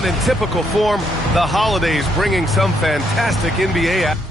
And in typical form, the holidays bringing some fantastic NBA action.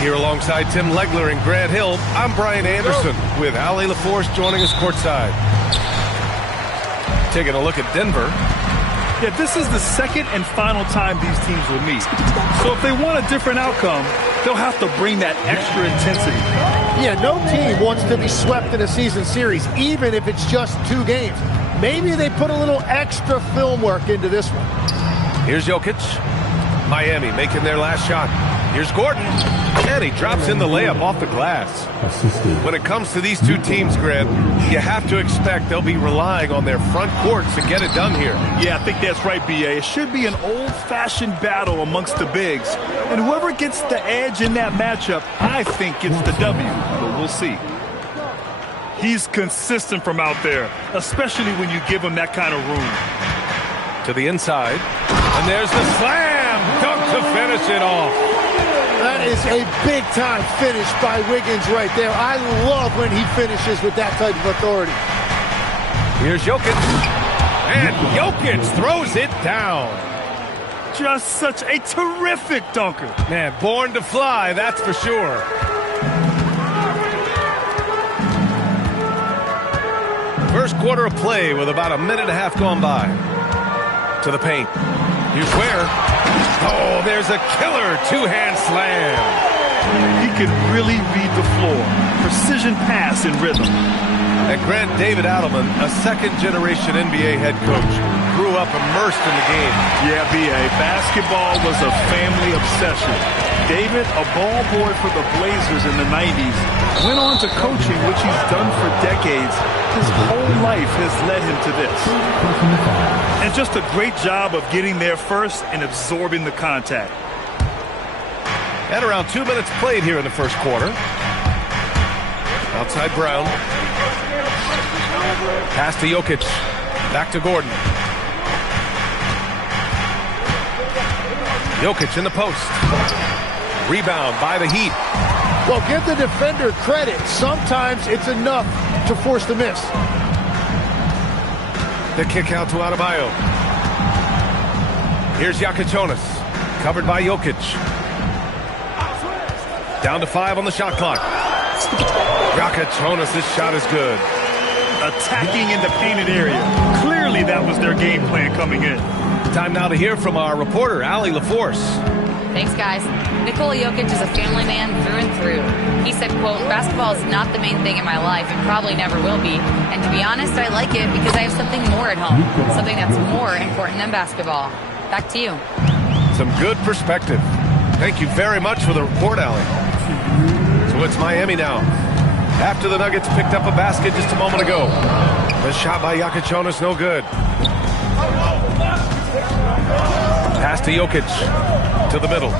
Here alongside Tim Legler and Grant Hill, I'm Brian Anderson with Ali LaForce joining us courtside. Taking a look at Denver. Yeah, this is the second and final time these teams will meet. So if they want a different outcome, they'll have to bring that extra intensity. Yeah, no team wants to be swept in a season series, even if it's just 2 games. Maybe they put a little extra film work into this one. Here's Jokic. Miami making their last shot. Here's Gordon, and he drops in the layup off the glass. When it comes to these 2 teams, Grant, you have to expect they'll be relying on their front courts to get it done here. Yeah, I think that's right, B.A. It should be an old-fashioned battle amongst the bigs. And whoever gets the edge in that matchup, I think gets the W, but we'll see. He's consistent from out there, especially when you give him that kind of room. To the inside, and there's the slam dunk to finish it off. That is a big-time finish by Wiggins right there. I love when he finishes with that type of authority. Here's Jokic. And Jokic throws it down. Just such a terrific dunker. Man, born to fly, that's for sure. First quarter of play with about a minute and a half gone by. To the paint. Here's Ware. Oh, there's a killer 2-hand slam. He can really read the floor. Precision pass in rhythm. And Grant, David Adelman, a second-generation NBA head coach, grew up immersed in the game. Yeah, B.A. Basketball was a family obsession. David, a ball boy for the Blazers in the 90s, went on to coaching, which he's done for decades. His whole life has led him to this. And just a great job of getting there first and absorbing the contact. And around 2 minutes played here in the first quarter. Outside Brown. Pass to Jokic. Back to Gordon. Jokic in the post. Rebound by the Heat. Well, give the defender credit. Sometimes it's enough to force the miss. The kick out to Adebayo. Here's Jokic. Covered by Jokic. Down to 5 on the shot clock. Jokic, this shot is good. Attacking in the painted area. Clearly that was their game plan coming in. Time now to hear from our reporter, Ali LaForce. Thanks, guys. Nikola Jokic is a family man through and through. He said, quote, "Basketball is not the main thing in my life and probably never will be. And to be honest, I like it because I have something more at home, something that's more important than basketball." Back to you. Some good perspective. Thank you very much for the report, Ali. So it's Miami now. After the Nuggets picked up a basket just a moment ago. The shot by Jokic, no good. Pass to Jokic. To the middle.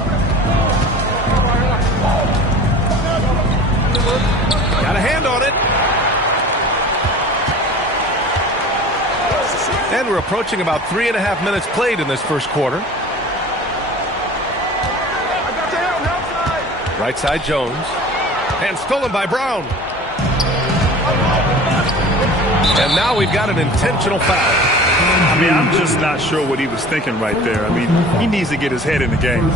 Got a hand on it. And we're approaching about 3.5 minutes played in this first quarter. Right side Jones. And stolen by Brown. And now we've got an intentional foul. I mean, I'm just not sure what he was thinking right there. I mean, he needs to get his head in the game.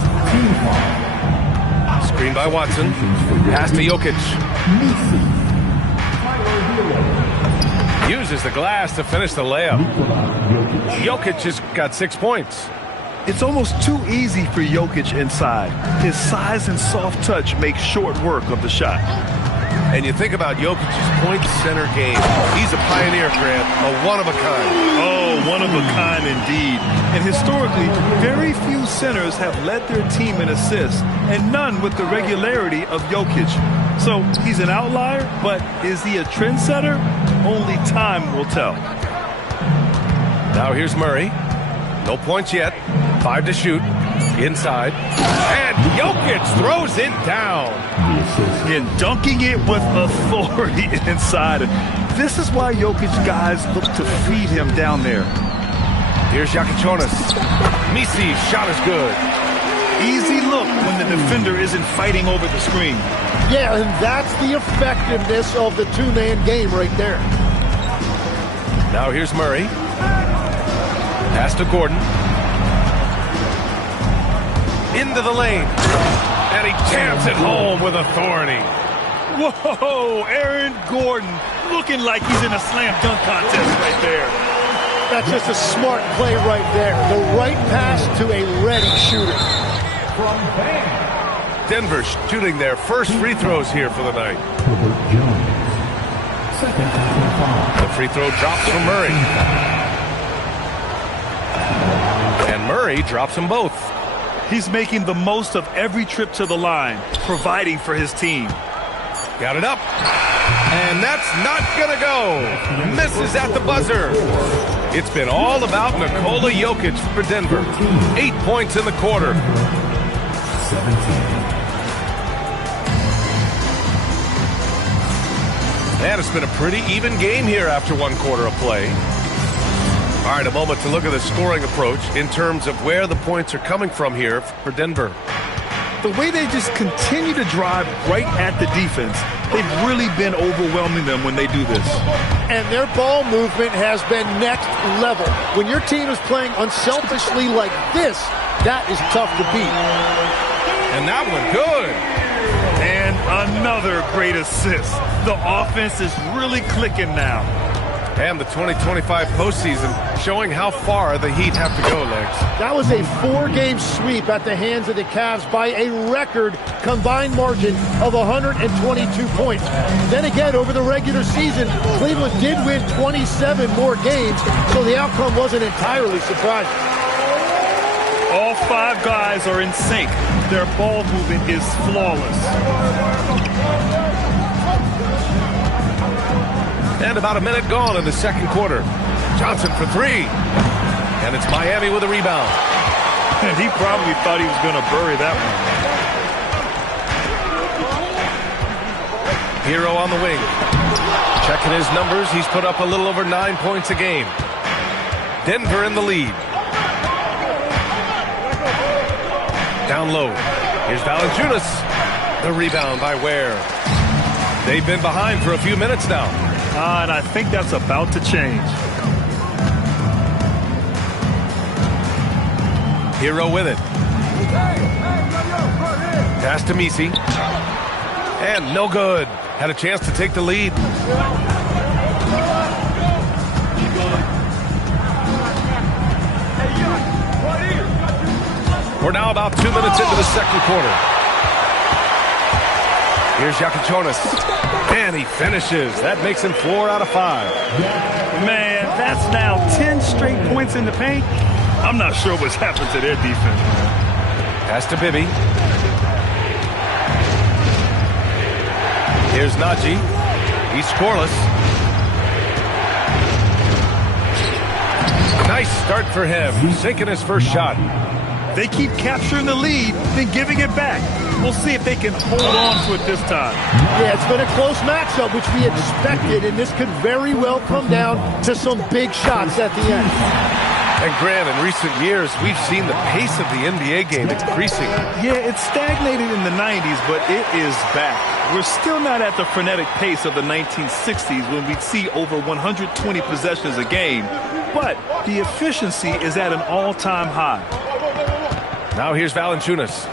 Screen by Watson. Pass to Jokic. Uses the glass to finish the layup. Jokic has got 6 points. It's almost too easy for Jokic inside. His size and soft touch make short work of the shot. And you think about Jokic's point center game. He's a pioneer, Grant, a one-of-a-kind. Oh, one of a kind indeed. And historically, very few centers have led their team in assists, and none with the regularity of Jokic. So he's an outlier, but is he a trendsetter? Only time will tell. Now here's Murray. No points yet. 5 to shoot. Inside. And Jokic throws it down. And dunking it with authority inside. This is why Jokic guys look to feed him down there. Here's Jokic. Misi's shot is good. Easy look when the defender isn't fighting over the screen. Yeah, and that's the effectiveness of the two-man game right there. Now here's Murray. Pass to Gordon. Into the lane. And he jams it home with authority. Whoa, Aaron Gordon looking like he's in a slam dunk contest right there. That's just a smart play right there. The right pass to a ready shooter. Denver shooting their first free throws here for the night. The free throw drops from Murray. And Murray drops them both. He's making the most of every trip to the line, providing for his team. Got it up. And that's not going to go. Misses at the buzzer. It's been all about Nikola Jokic for Denver. 8 points in the quarter. 17. And it's been a pretty even game here after 1 quarter of play. All right, a moment to look at the scoring approach in terms of where the points are coming from here for Denver. The way they just continue to drive right at the defense, they've really been overwhelming them when they do this. And their ball movement has been next level. When your team is playing unselfishly like this, that is tough to beat. And that one good. And another great assist. The offense is really clicking now. And the 2025 postseason showing how far the Heat have to go, Legs. That was a 4-game sweep at the hands of the Cavs by a record combined margin of 122 points. Then again, over the regular season, Cleveland did win 27 more games, so the outcome wasn't entirely surprising. All 5 guys are in sync. Their ball movement is flawless. And about a minute gone in the second quarter. Johnson for 3. And it's Miami with a rebound. And he probably thought he was going to bury that one. Hero on the wing. Checking his numbers, he's put up a little over 9 points a game. Denver in the lead. Down low. Here's Valanciunas. The rebound by Ware. They've been behind for a few minutes now. And I think that's about to change. Hero with it. Pass to Misi. And no good. Had a chance to take the lead. We're now about 2 minutes into the second quarter. Here's Jokic. And he finishes. That makes him 4 out of 5. Man, that's now 10 straight points in the paint. I'm not sure what's happened to their defense. Pass to Bibby. Here's Najee. He's scoreless. Nice start for him. Sinking his first shot. They keep capturing the lead, then giving it back. We'll see if they can hold on to it this time. Yeah, it's been a close matchup, which we expected, and this could very well come down to some big shots at the end. And Grant, in recent years, we've seen the pace of the NBA game increasing. Yeah, it stagnated in the 90s, but it is back. We're still not at the frenetic pace of the 1960s when we'd see over 120 possessions a game, but the efficiency is at an all-time high. Now here's Valanciunas.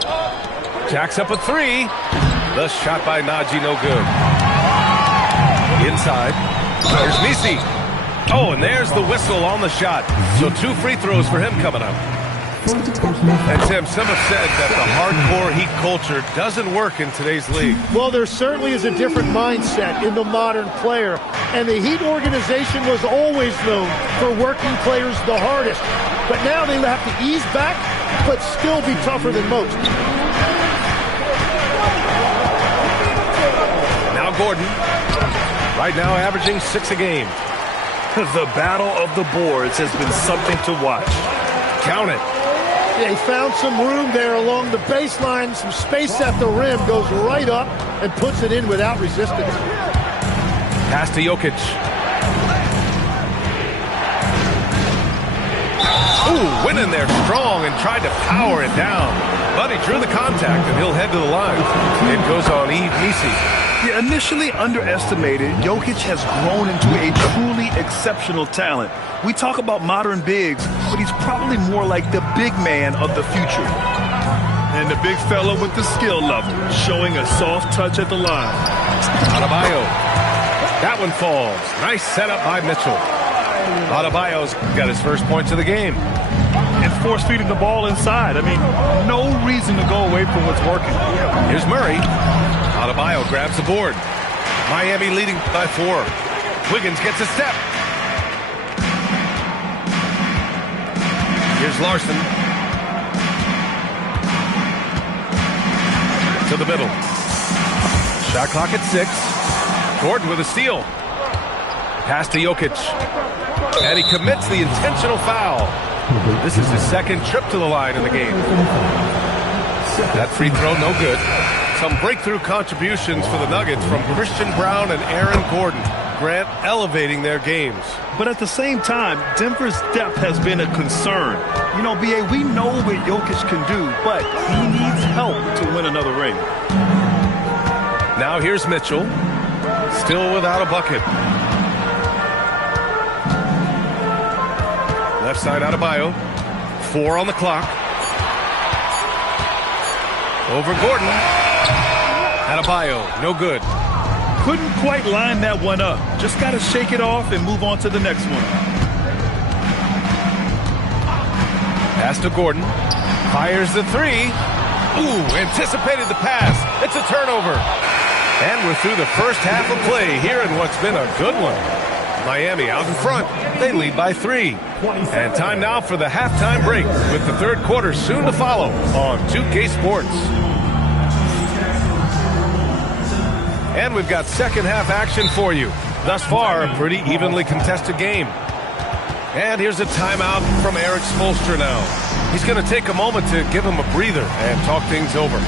Jacks up a 3. The shot by Najee, no good. Inside. Here's Misi. Oh, and there's the whistle on the shot. So 2 free throws for him coming up. And Tim, some have said that the hardcore Heat culture doesn't work in today's league. Well, there certainly is a different mindset in the modern player. And the Heat organization was always known for working players the hardest. But now they have to ease back, but still be tougher than most. Now Gordon, right now averaging 6 a game. The battle of the boards has been something to watch. Count it. They found some room there along the baseline. Some space at the rim, goes right up and puts it in without resistance. Pass to Jokic. Ooh, went in there strong and tried to power it down. But he drew the contact, and he'll head to the line. It goes on Nisi. Yeah, initially underestimated, Jokic has grown into a truly exceptional talent. We talk about modern bigs, but he's probably more like the big man of the future. And the big fella with the skill level, showing a soft touch at the line. Adebayo. That one falls. Nice setup by Mitchell. Adebayo's got his first points of the game. And force feeding the ball inside. I mean, no reason to go away from what's working. Here's Murray. Adebayo grabs the board. Miami leading by 4. Wiggins gets a step. Here's Larson. To the middle. Shot clock at 6. Gordon with a steal. Pass to Jokic. And he commits the intentional foul. This is his second trip to the line in the game. That free throw, no good. Some breakthrough contributions for the Nuggets from Christian Brown and Aaron Gordon. Grant elevating their games. But at the same time, Denver's depth has been a concern. You know, B.A., we know what Jokic can do, but he needs help to win another ring. Now here's Mitchell. Still without a bucket. Left side Adebayo. 4 on the clock. Over Gordon. Adebayo, no good. Couldn't quite line that one up. Just got to shake it off and move on to the next one. Pass to Gordon. Fires the 3. Ooh, anticipated the pass. It's a turnover. And we're through the first half of play here in what's been a good one. Miami out in front. They lead by 3. And time now for the halftime break with the third quarter soon to follow on 2K Sports. And we've got second half action for you. Thus far, a pretty evenly contested game. And here's a timeout from Eric Spoelstra now. He's going to take a moment to give him a breather and talk things over.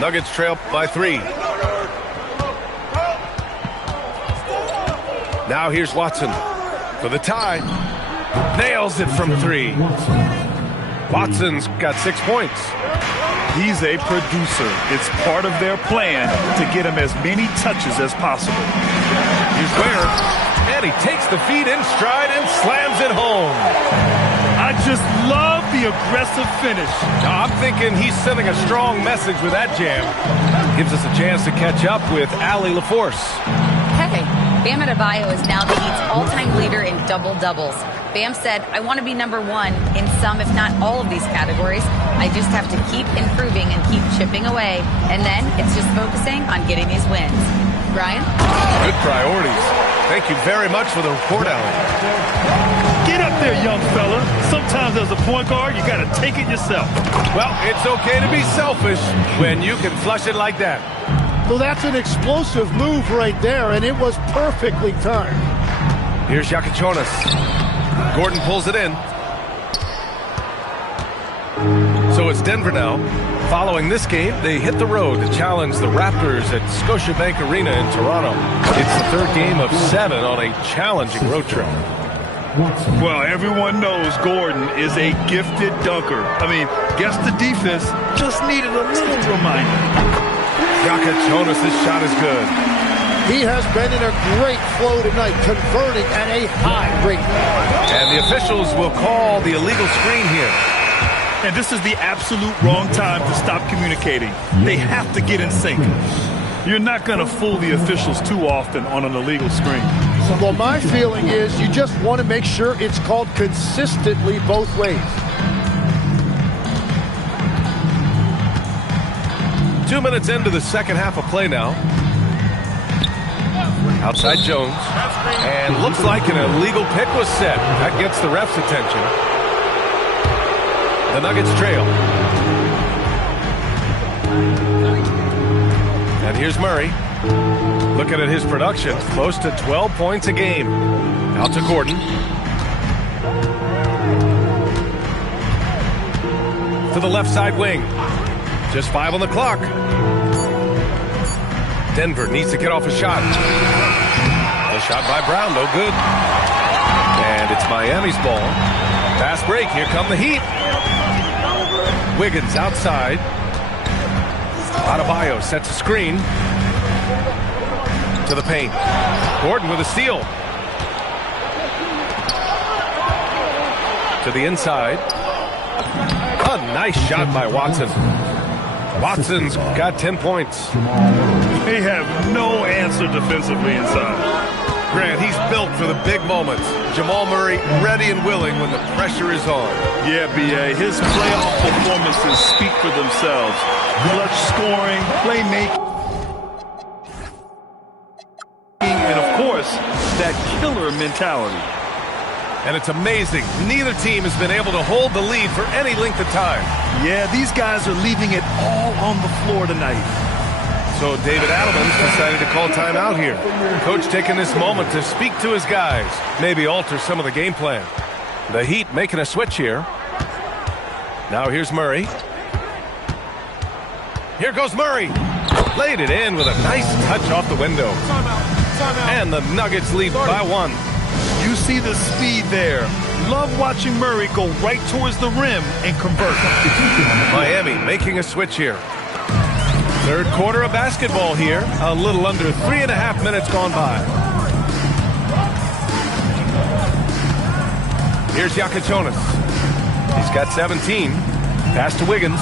Nuggets trail by 3. Now here's Watson for the tie. Nails it from 3. Watson's got 6 points. He's a producer. It's part of their plan to get him as many touches as possible. Here's Ware, and he takes the feed in stride and slams it home. I just love the aggressive finish. Now, I'm thinking he's sending a strong message with that jam. Gives us a chance to catch up with Allie LaForce. Hey, Bam Adebayo is now the Heat's all-time leader in double-doubles. Bam said, I want to be number 1 in some, if not all of these categories. I just have to keep improving and keep chipping away. And then it's just focusing on getting these wins. Brian? Good priorities. Thank you very much for the report, Allie. Get up there, young fella. Sometimes as a point guard, you got to take it yourself. Well, it's okay to be selfish when you can flush it like that. Well, that's an explosive move right there, and it was perfectly timed. Here's Jakichonis. Gordon pulls it in. So it's Denver now. Following this game, they hit the road to challenge the Raptors at Scotiabank Arena in Toronto. It's the third game of 7 on a challenging road trip. Well, everyone knows Gordon is a gifted dunker. I mean, guess the defense just needed a little reminder. Jakichonis, this shot is good. He has been in a great flow tonight, converting at a high rate. And the officials will call the illegal screen here. And this is the absolute wrong time to stop communicating. They have to get in sync. You're not going to fool the officials too often on an illegal screen. Well, my feeling is you just want to make sure it's called consistently both ways. 2 minutes into the second half of play now. Outside Jones. And looks like an illegal pick was set. That gets the ref's attention. The Nuggets trail. And here's Murray. Looking at his production, close to 12 points a game. Out to Gordon. To the left side wing. Just 5 on the clock. Denver needs to get off a shot. The shot by Brown, no good. And it's Miami's ball. Fast break, here come the Heat. Wiggins outside. Adebayo sets a screen. To the paint. Gordon with a steal. To the inside. A nice shot by Watson. Watson's got 10 points. They have no answer defensively inside. Grant, he's built for the big moments. Jamal Murray ready and willing when the pressure is on. Yeah, B.A. His playoff performances speak for themselves. Clutch scoring, playmaking, and of course, that killer mentality. And it's amazing. Neither team has been able to hold the lead for any length of time. Yeah, these guys are leaving it all on the floor tonight. So David Adelman's decided to call timeout here. Coach taking this moment to speak to his guys, maybe alter some of the game plan. The Heat making a switch here. Now here's Murray. Here goes Murray. Laid it in with a nice touch off the window. And the Nuggets lead by 1. You see the speed there. Love watching Murray go right towards the rim and convert. Miami making a switch here. Third quarter of basketball here. A little under 3.5 minutes gone by. Here's Jonas. He's got 17. Pass to Wiggins.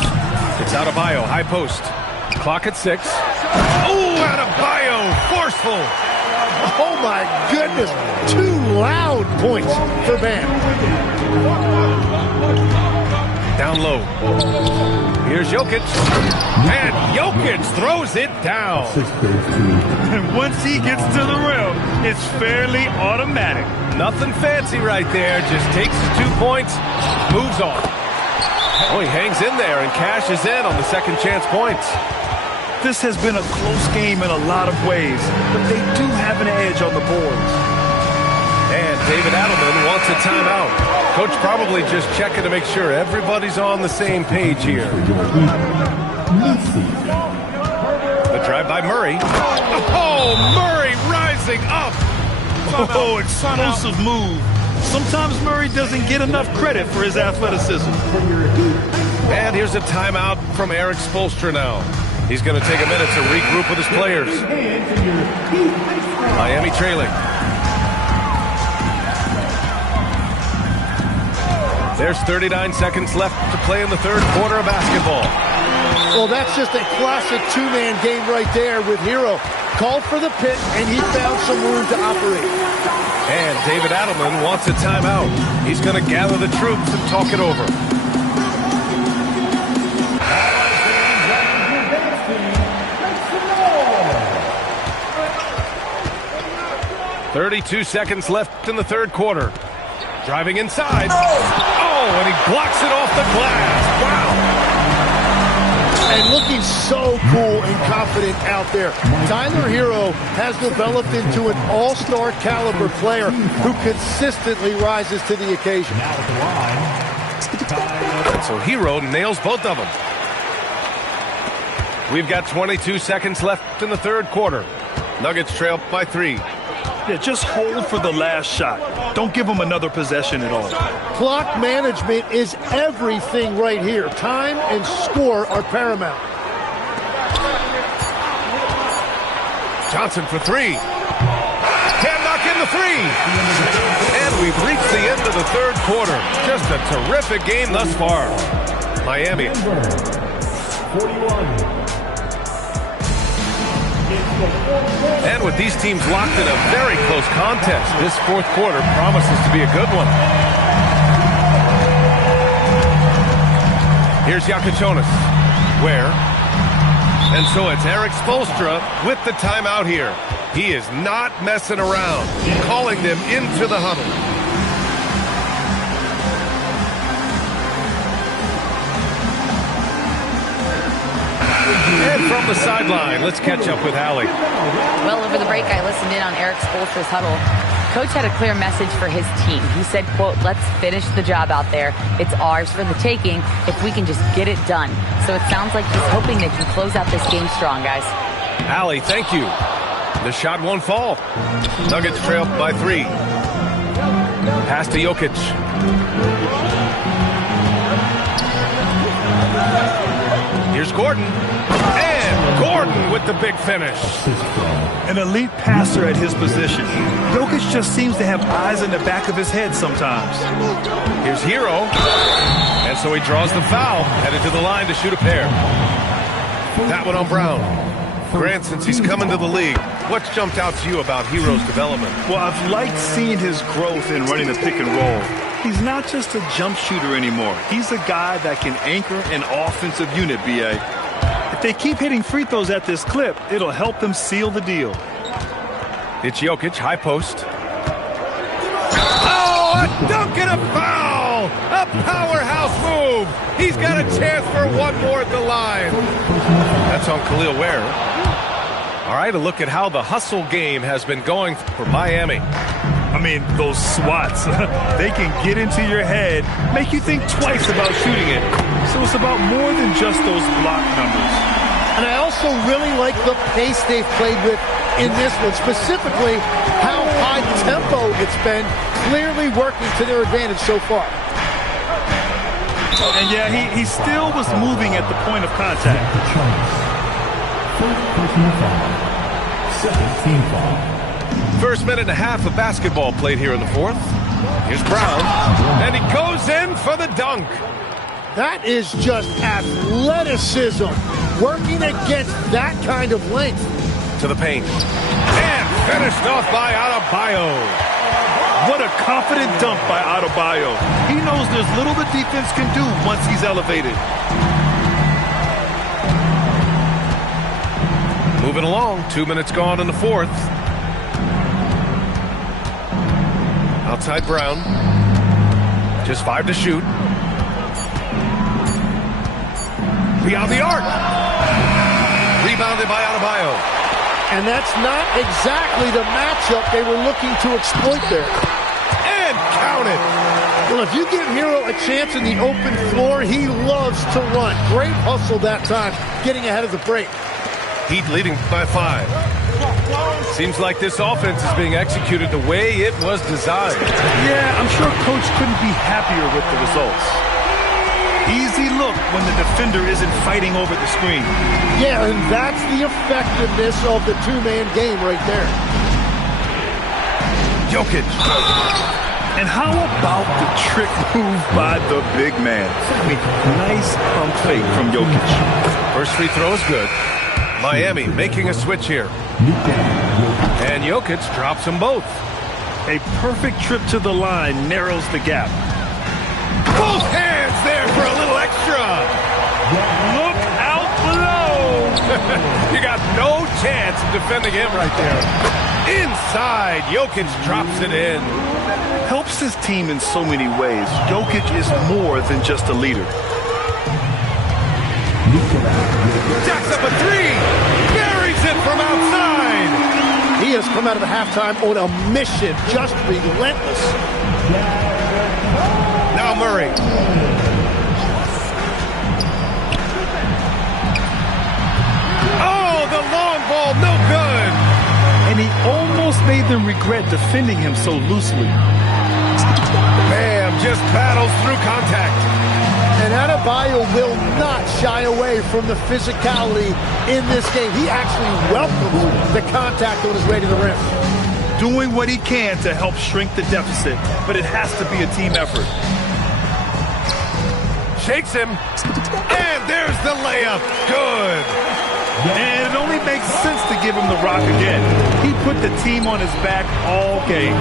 It's Adebayo, high post. Clock at 6. Oh, Adebayo, forceful. Oh, my goodness. 2 loud points for Bam. Down low. Here's Jokic. And Jokic throws it down. And once he gets to the rim, it's fairly automatic. Nothing fancy right there. Just takes his 2 points, moves on. Oh, he hangs in there and cashes in on the second chance points. This has been a close game in a lot of ways, but they do have an edge on the boards. And David Adelman wants a timeout. Coach probably just checking to make sure everybody's on the same page here. The drive by Murray. Oh, Murray rising up. Oh, explosive move. Sometimes Murray doesn't get enough credit for his athleticism. And here's a timeout from Eric Spoelstra now. He's going to take a minute to regroup with his players. Miami trailing. There's 39 seconds left to play in the third quarter of basketball. Well, that's just a classic two-man game right there with Hero. Called for the pick, and he found some room to operate. And David Adelman wants a timeout. He's going to gather the troops and talk it over. "32 seconds left in the third quarter. Driving inside. Oh, and he blocks it off the glass. Wow. And looking so cool and confident out there. Tyler Hero has developed into an all-star caliber player who consistently rises to the occasion. And so Hero nails both of them. We've got 22 seconds left in the third quarter. Nuggets trail by 3. Yeah, just hold for the last shot. Don't give them another possession at all. Clock management is everything right here. Time and score are paramount. Johnson for 3. Can't knock in the 3. And we've reached the end of the third quarter. Just a terrific game thus far. Miami. 41. And with these teams locked in a very close contest, this fourth quarter promises to be a good one. Here's Jokic. Where? And so it's Eric Spoelstra with the timeout here. He is not messing around, calling them into the huddle. And from the sideline, let's catch up with Allie. Well, over the break, I listened in on Eric Spoelstra's huddle. Coach had a clear message for his team. He said, quote, let's finish the job out there. It's ours for the taking if we can just get it done. So it sounds like he's hoping they can close out this game strong, guys. Allie, thank you. The shot won't fall. Nuggets trail by 3. Pass to Jokic. Here's Gordon. And Gordon with the big finish. An elite passer at his position. Jokic just seems to have eyes in the back of his head sometimes. Here's Hero. And so he draws the foul, headed to the line to shoot a pair. That one on Brown. Grant, since he's coming to the league, what's jumped out to you about Hero's development? Well, I've liked seeing his growth in running the pick and roll. He's not just a jump shooter anymore. He's a guy that can anchor an offensive unit, B.A. If they keep hitting free throws at this clip, it'll help them seal the deal. It's Jokic, high post. Oh, a dunk and a foul! A powerhouse move! He's got a chance for one more at the line. That's on Khalil Ware. All right, a look at how the hustle game has been going for Miami. I mean, those swats, they can get into your head, make you think twice about shooting it. So it's about more than just those block numbers. And I also really like the pace they've played with in this one, specifically how high tempo it's been, clearly working to their advantage so far. And yeah, he still was moving at the point of contact. First minute and a half of basketball played here in the fourth. Here's Brown, and he goes in for the dunk. That is just athleticism, working against that kind of length. To the paint. And finished off by Adebayo. What a confident dunk by Adebayo. He knows there's little the defense can do once he's elevated. Moving along, 2 minutes gone in the fourth. Outside Brown. Just 5 to shoot. Beyond the arc. Rebounded by Adebayo. And that's not exactly the matchup they were looking to exploit there. And count it. Well, if you give Hero a chance in the open floor, he loves to run. Great hustle that time, getting ahead of the break. Heat leading by 5. Seems like this offense is being executed the way it was designed. Yeah, I'm sure Coach couldn't be happier with the results. Easy look when the defender isn't fighting over the screen. Yeah, and that's the effectiveness of the two-man game right there. Jokic. And how about the trick move by the big man? I mean, nice pump fake from Jokic. First free throw is good. Miami making a switch here. And Jokic drops them both. A perfect trip to the line narrows the gap. Both hands there for a little extra. Look out below. You got no chance of defending him right there. Inside, Jokic drops it in. Helps his team in so many ways. Jokic is more than just a leader. Jacks up a 3. Buries it from outside. He has come out of the halftime on a mission, just relentless. Now Murray. Oh, the long ball, no good. And he almost made them regret defending him so loosely. Bam, just battles through contact. And Adebayo will not shy away from the physicality in this game. He actually welcomes the contact on his way to the rim. Doing what he can to help shrink the deficit, but it has to be a team effort. shakes him. And there's the layup. Good. And it only makes sense to give him the rock again. He put the team on his back all game.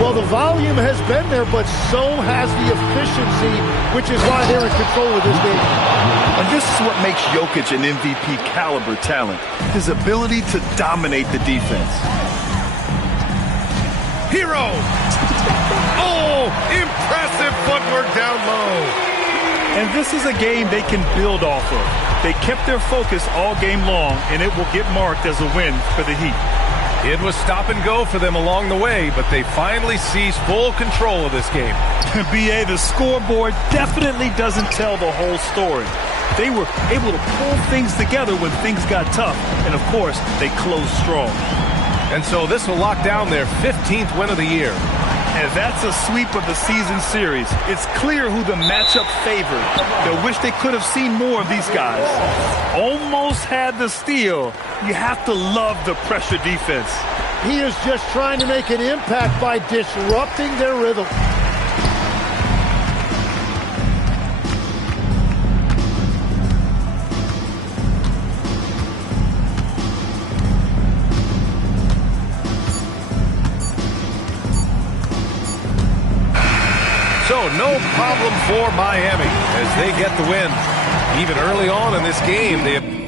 Well, the volume has been there, but so has the efficiency, which is why they're in control of this game. And this is what makes Jokic an MVP caliber talent. His ability to dominate the defense. Hero. Oh, impressive footwork down low. And this is a game they can build off of. They kept their focus all game long, and it will get marked as a win for the Heat. It was stop and go for them along the way, but they finally seized full control of this game. B.A., the scoreboard definitely doesn't tell the whole story. They were able to pull things together when things got tough, and of course, they closed strong. And so this will lock down their 15th win of the year. And that's a sweep of the season series. It's clear who the matchup favored. They'll wish they could have seen more of these guys. Almost had the steal. You have to love the pressure defense. He is just trying to make an impact by disrupting their rhythm. So no problem for Miami as they get the win. Even early on in this game, they